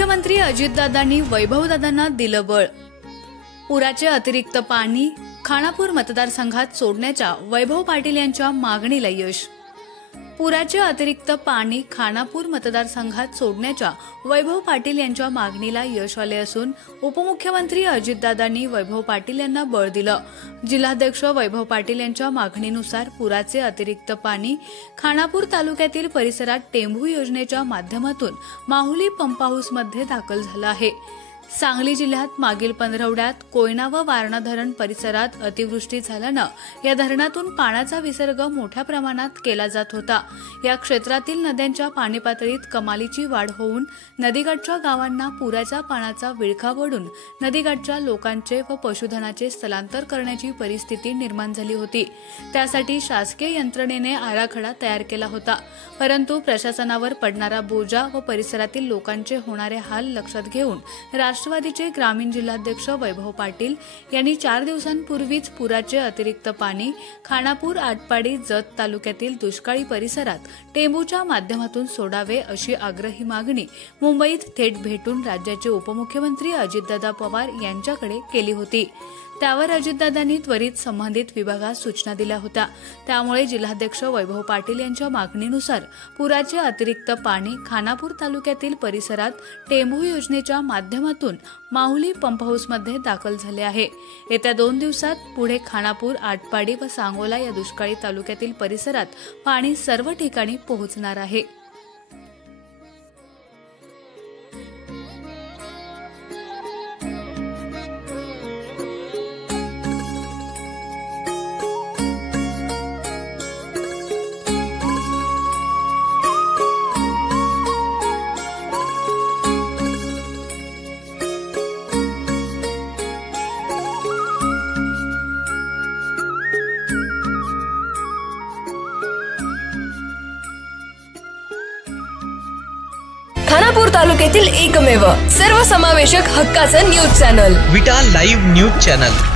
उपमुख्यमंत्री अजितदादांनी वैभवदादांना दिलं बळ। पुराचे अतिरिक्त पाणी खानापूर मतदारसंघात सोडण्याच्या वैभव पाटील यांच्या मागणीला यश। पुराचे अतिरिक्त पाणी खानापूर मतदारसंघात सोडण्याच्या वैभव पाटील यांच्या मागणीला यश आले असून उपमुख्यमंत्री अजितदादांनी वैभव पाटील यांना बळ दिलं। जिल्हाध्यक्ष वैभव पाटील यांच्या मागणीनुसार पुराचे अतिरिक्त पाणी खानापूर तालुक्यातील परिसरात टेंभू योजनेच्या माध्यमातून माहुली पंप हाऊसमध्ये दाखल झालं आहे। सांगली जिल्ह्यात मागील पंधरवड्यात कोयना व वारणा धरण परिसरात अतिवृष्टी झाल्यानं या धरणातून पाण्याचा विसर्ग मोठ्या प्रमाणात केला जात होता। या क्षेत्रातील नद्यांच्या पाणी पातळीत कमालीची वाढ होऊन नदीकाठच्या गावांना पुराच्या पाण्याचा विळखा पडून नदीकाठच्या लोकांचे व पशुधनाचे स्थलांतर करण्याची परिस्थिती निर्माण झाली होती। त्यासाठी शासकीय यंत्रणेने आराखडा तयार केला होता, परंतु प्रशासनावर पडणारा बोजा व परिसरातील लोकांचे होणारे हाल लक्षात घेऊन राष्ट्रवादीचे ग्रामीण जिल्हाध्यक्ष वैभव पाटील यांनी 4 दिवसांपूर्वीच पुराचे अतिरिक्त पाणी खानापूर, आटपाडी, जत तालुक्यातील दुष्काळी परिसरात टेंभूच्या माध्यमातून सोडावे अशी आग्रही मागणी मुंबईत थेट भेटून राज्याचे उपमुख्यमंत्री अजितदादा पवार यांच्याकडे केली होती। त्यावर अजितदादांनी त्वरित संबंधित विभागास सूचना दिल्या होत्या। त्यामुळे जिल्हाध्यक्ष वैभव पाटील यांच्या मागणीनुसार पुराचे अतिरिक्त पाणी खानापूर तालुक्यातील परिसरात टेंभू योजनेच्या माध्यमातून माहुली पंप हाऊसमध्ये दाखल झाले आहे। येत्या 2 दिवसात पुढे खानापूर, आटपाडी व सांगोला या दुष्काळी तालुक्यातील परिसरात पाणी सर्व ठिकाणी पोहोचणार आहे। खानापूर तालुक्यातील एकमेव सर्वसमावेशक हक्काचं न्यूज चॅनल विटा लाईव्ह न्यूज चॅनल।